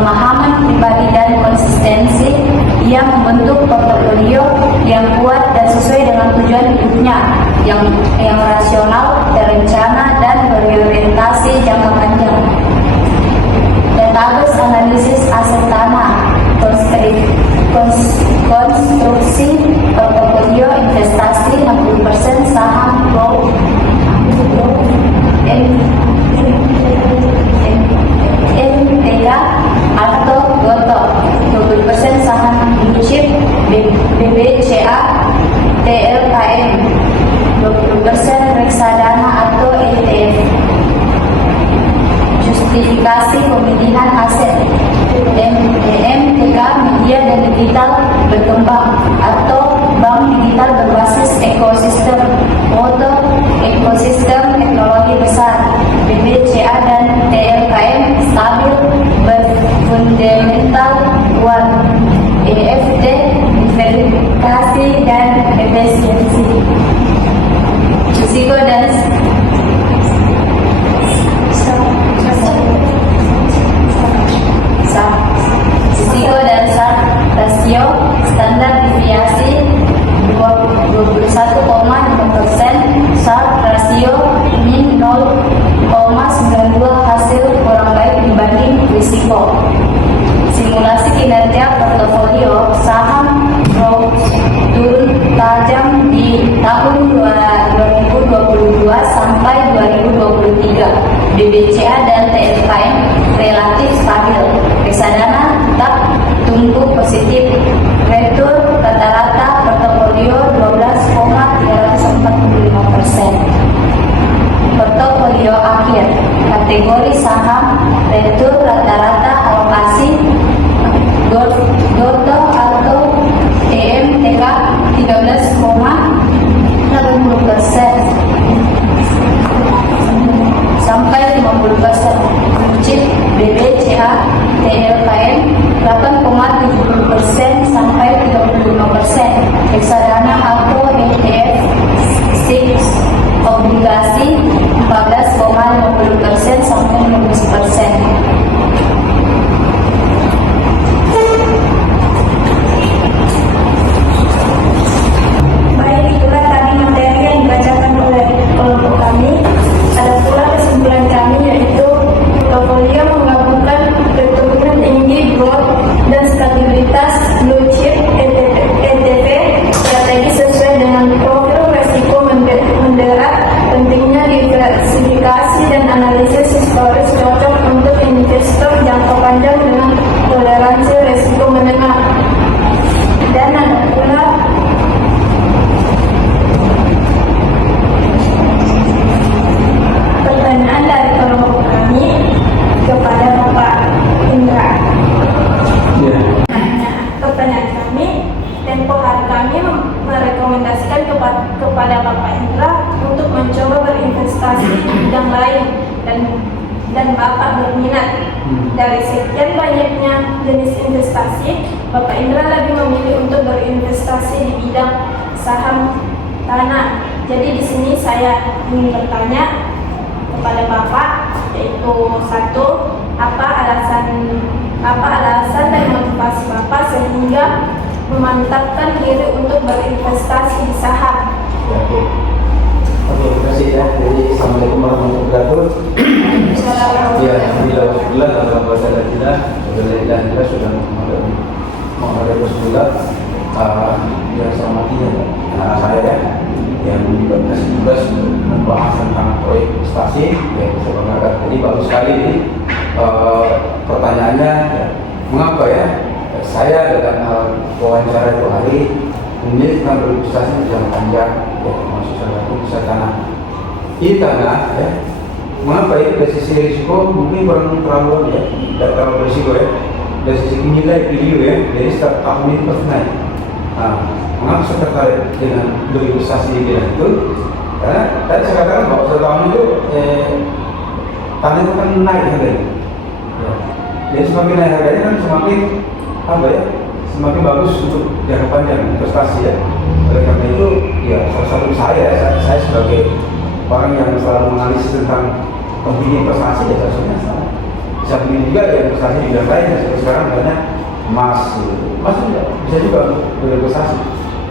pemahaman pribadi dan konsistensi. Ia membentuk portofolio yang kuat dan sesuai dengan tujuan hidupnya, yang rasional, terencana, dan berorientasi jangka panjang. Database analisis aset tanah, konstruksi portofolio investasi 60% saham growth, NTK atau GOTO, 20% saham blue chip, BBCA, TLKM, 20% reksadana atau ETF. Justifikasi pemilihan aset, MTK media dan digital berkembang atau bank digital berbasis ekosistem, motor ekosistem teknologi besar. BBCA dan TLKM stabil berfundamental kuat. EFT verifikasi dan efisiensi. Risiko dan risiko dan rasio standar deviasi 21,5%, Sharpe rasio min 0,92, hasil kurang baik dibanding risiko. Simulasi kinerja portofolio saham growth turun tajam di tahun 2022 sampai 2023. BBCA dan TLKM relatif stabil. Reksadana tetap tumbuh positif. Retur rata-rata portofolio 12,345%. Portofolio akhir kategori saham retur rata-rata alokasi GOTO atau EMTK 13,80% sampai 50%. Chip BBCA TLKM 8,70% sampai 35%. Reksadana atau ETF 6 obligasi 14,50% sampai 15%. Baik, itulah tadi materi yang dibacakan oleh kelompok kami. Ada pula kesimpulan kami, yaitu portofolio menggabungkan keturunan tinggi, growth, dan stabilitas blue chip ETF strategi sesuai dengan profil resiko menderat. Pentingnya diversifikasi dan analisis historis cocok untuk investor jangka panjang dengan toleransi resiko menengah. Dan ada pula pertanyaan dari kelompok kami kepada Bapak Indra. Pertanyaan kami, tempo hari kami merekomendasikan kepada Bapak Indra untuk mencoba berinvestasi di bidang lain dan Bapak berminat. Dari sekian banyaknya jenis investasi, Bapak Indra lebih memilih untuk berinvestasi di bidang saham tanah. Jadi di sini saya ingin bertanya kepada Bapak, yaitu satu, apa alasan dan motivasi Bapak sehingga memantapkan diri untuk berinvestasi di saham? Oke, terima kasih ya. Jadi assalamualaikum warahmatullahi wabarakatuh. Ya, alhamdulillah dalam bahasa kita sudah menghadap Rasulullah yang selamatnya saya yang dikasih tugas membahas tentang proyek investasi. Ya, sebenarnya jadi bagus sekali ini pertanyaannya, ya, mengapa ya saya dalam wawancara itu hari ini tentang berinvestasi di jangka panjang, ya, maksud saya itu bisa tanah. Ini tanah, ya, mengapa ya dari sisi risiko mungkin kurang terlalu ya, tidak terlalu risiko ya. Dari sisi nilai video ya, jadi setiap tahun ini pasti naik. Nah, mengapa saya tertarik dengan berinvestasi di bidang itu? Karena tadi saya katakan bahwa setiap tahun itu tanah itu kan naik harganya. Ya. Jadi semakin naik harganya kan semakin apa ya? Semakin bagus untuk jangka panjang investasi ya. Oleh karena itu ya salah satu saya sebagai orang yang selalu menganalisis tentang opini investasi ya, samping juga ya investasi di bidang lain. Sekarang banyak emas, gitu. Emas juga bisa juga berinvestasi.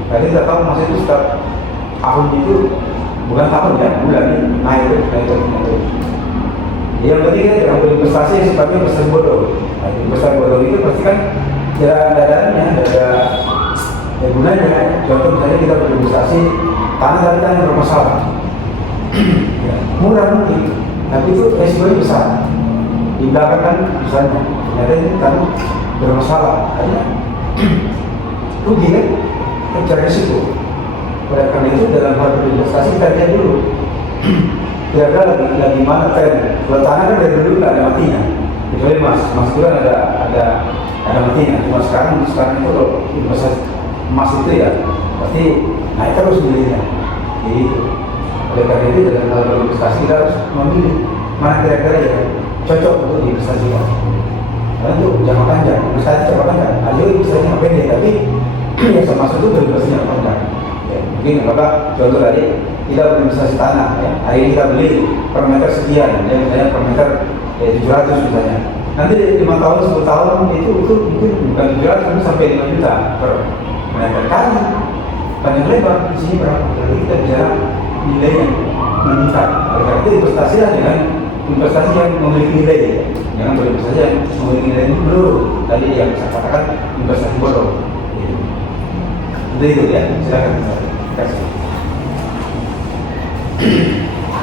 Karena kita tahu emas itu setiap tahun itu bukan tahun ya, bulan ini naik terus. Yang penting kita jangan berinvestasi yang sifatnya investasi bodoh. Nah, investasi bodoh itu pasti kan ya ada ya gunanya. Contoh misalnya kita berinvestasi tanah tapi tanah yang bermasalah. Ya, murah mungkin, tapi itu resikonya besar. Di belakang kan misalnya ternyata itu tanah bermasalah, artinya rugi kan, kerja risiko. Oleh karena itu dalam hal berinvestasi kita lihat dulu kira-kira lagi mana tren. Kalau tanah kan dari dulu nggak ada matinya, kecuali emas itu kan ada matinya. Cuma sekarang itu kalau investasi emas itu ya pasti naik terus nilainya. Jadi oleh karena itu dalam hal berinvestasi kita harus memilih mana kira-kira yang cocok untuk diinvestasikan. Karena itu jangka panjang, investasi jangka panjang. Ada investasi jangka pendek, tapi yang termasuk itu berinvestasi jangka panjang. Ya, mungkin Bapak contoh tadi kita berinvestasi tanah, ya. Hari ini kita beli per meter sekian, ya, misalnya per meter 700 misalnya. Nanti 5 tahun, 10 tahun itu mungkin bukan 700 itu sampai 5 juta per meter kali. Panjang lebar di sini berapa? Jadi kita bicara nilai yang meningkat. Oleh karena itu investasilah dengan investasi yang memiliki nilai, jangan berinvestasi yang memiliki nilai itu dulu. Tadi yang saya katakan investasi bodoh. Itu ya, silakan. Kasih.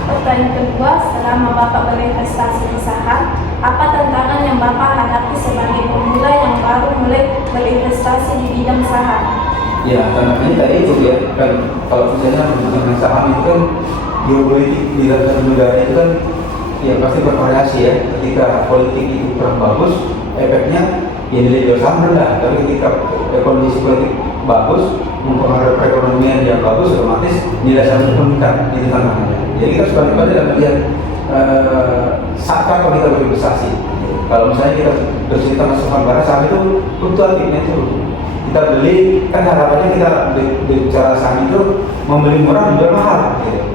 Pertanyaan kedua, selama Bapak berinvestasi di saham, apa tantangan yang Bapak hadapi sebagai pemula yang baru mulai berinvestasi di bidang saham? Ya, tantangannya tadi itu ya, kan kalau misalnya menggunakan saham itu kan geopolitik di dalam satu negara itu kan ya pasti bervariasi ya. Ketika politik itu kurang bagus, efeknya ya nilai jual saham rendah. Tapi ketika kondisi politik bagus, mempengaruhi perekonomian yang bagus, otomatis nilai saham itu meningkat. Itu tantangannya. Jadi kita sebaliknya dalam melihat saat kalau kita berinvestasi. Kalau misalnya kita bercerita masuk saham itu fluktuatifnya itu. Kita beli, kan harapannya kita bicara saham itu membeli murah menjual mahal gitu.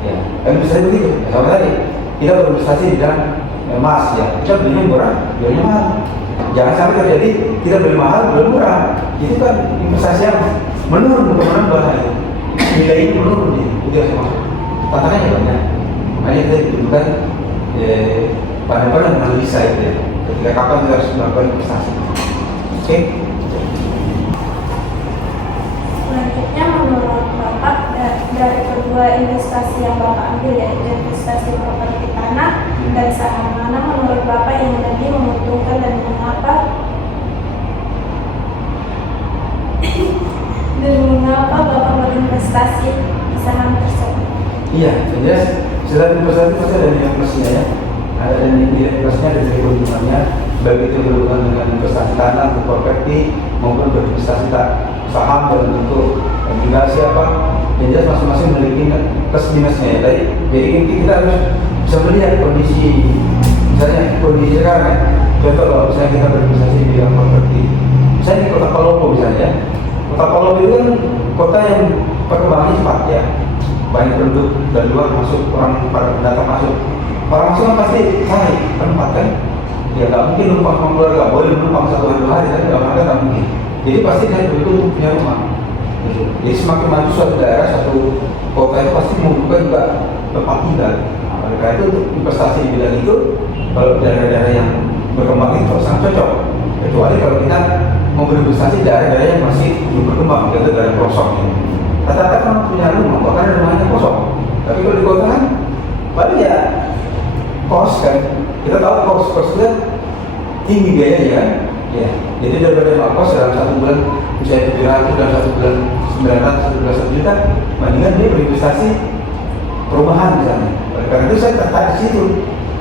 Ya, kan bisa begitu. Sama tadi kita berinvestasi di dalam emas ya, kita belinya murah, jualnya mahal. Jangan sampai terjadi kita beli mahal, jual murah. Itu kan investasi yang menurun, bukan menambah. Nilai menurun itu yang saya maksud. Tantangannya banyak. Makanya kita dibutuhkan pandang-pandang analisa itu ya. Ketika kapan kita harus melakukan investasi. Oke? Selanjutnya menurut Bapak dari kedua investasi yang Bapak ambil, yaitu investasi properti tanah dan saham, mana menurut Bapak yang lebih menguntungkan dan mengapa? Dan mengapa Bapak berinvestasi di saham tersebut? Iya, jelas. Selain investasi pasti ada nilai plusnya ya. Ada nilai plusnya dari keuntungannya, baik itu berhubungan dengan investasi tanah atau properti maupun berinvestasi saham dalam bentuk obligasi apa. Yang jelas masing-masing memiliki plus minusnya ya. Jadi kita harus bisa melihat kondisi, misalnya kondisi sekarang ya. Contoh kalau misalnya kita berinvestasi di bidang properti, misalnya di Kota Palopo misalnya. Kota Palopo itu kan kota yang perkembangannya cepat ya. Banyak penduduk dari luar masuk, orang pada pendatang masuk. Orang masuk kan pasti cari tempat kan. Ya nggak mungkin numpang keluarga, boleh numpang 1 hari 2 hari kan nggak mungkin. Jadi pasti dia betul punya rumah. Jadi semakin maju suatu daerah, suatu kota itu pasti membuka juga tempat tinggal. Nah, oleh karena itu untuk investasi di bidang itu, kalau daerah-daerah yang berkembang itu sangat cocok. Kecuali kalau kita mau berinvestasi di daerah-daerah yang masih belum berkembang, yaitu daerah pelosok ini. Rata-rata kan punya rumah, bahkan rumahnya kosong. Tapi kalau di kota kan, paling ya kos kan. Kita tahu kos itu tinggi biayanya kan. Ya, jadi daripada kos dalam 1 bulan misalnya 700, dalam 1 bulan 900, 1 bulan 1 juta, mendingan dia berinvestasi perumahan misalnya. Oleh karena itu saya tertarik di situ,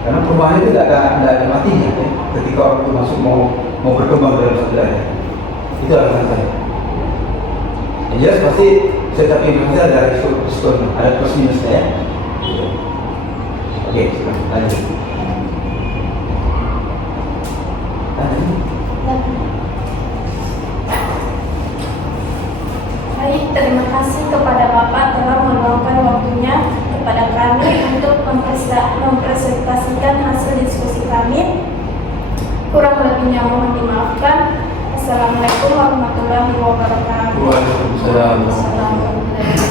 karena perumahan itu tidak ada matinya ya. Ketika orang itu masuk mau berkembang dalam satu daerah, itu alasan saya. Yang jelas pasti setiap investasi ada risiko, ada plus minusnya ya. Oke, lanjut. Baik, terima kasih kepada Bapak telah meluangkan waktunya kepada kami untuk mempresentasikan hasil diskusi kami. lebihnya mohon dimaafkan. Assalamualaikum warahmatullahi wabarakatuh. Waalaikumsalam. Assalamualaikum.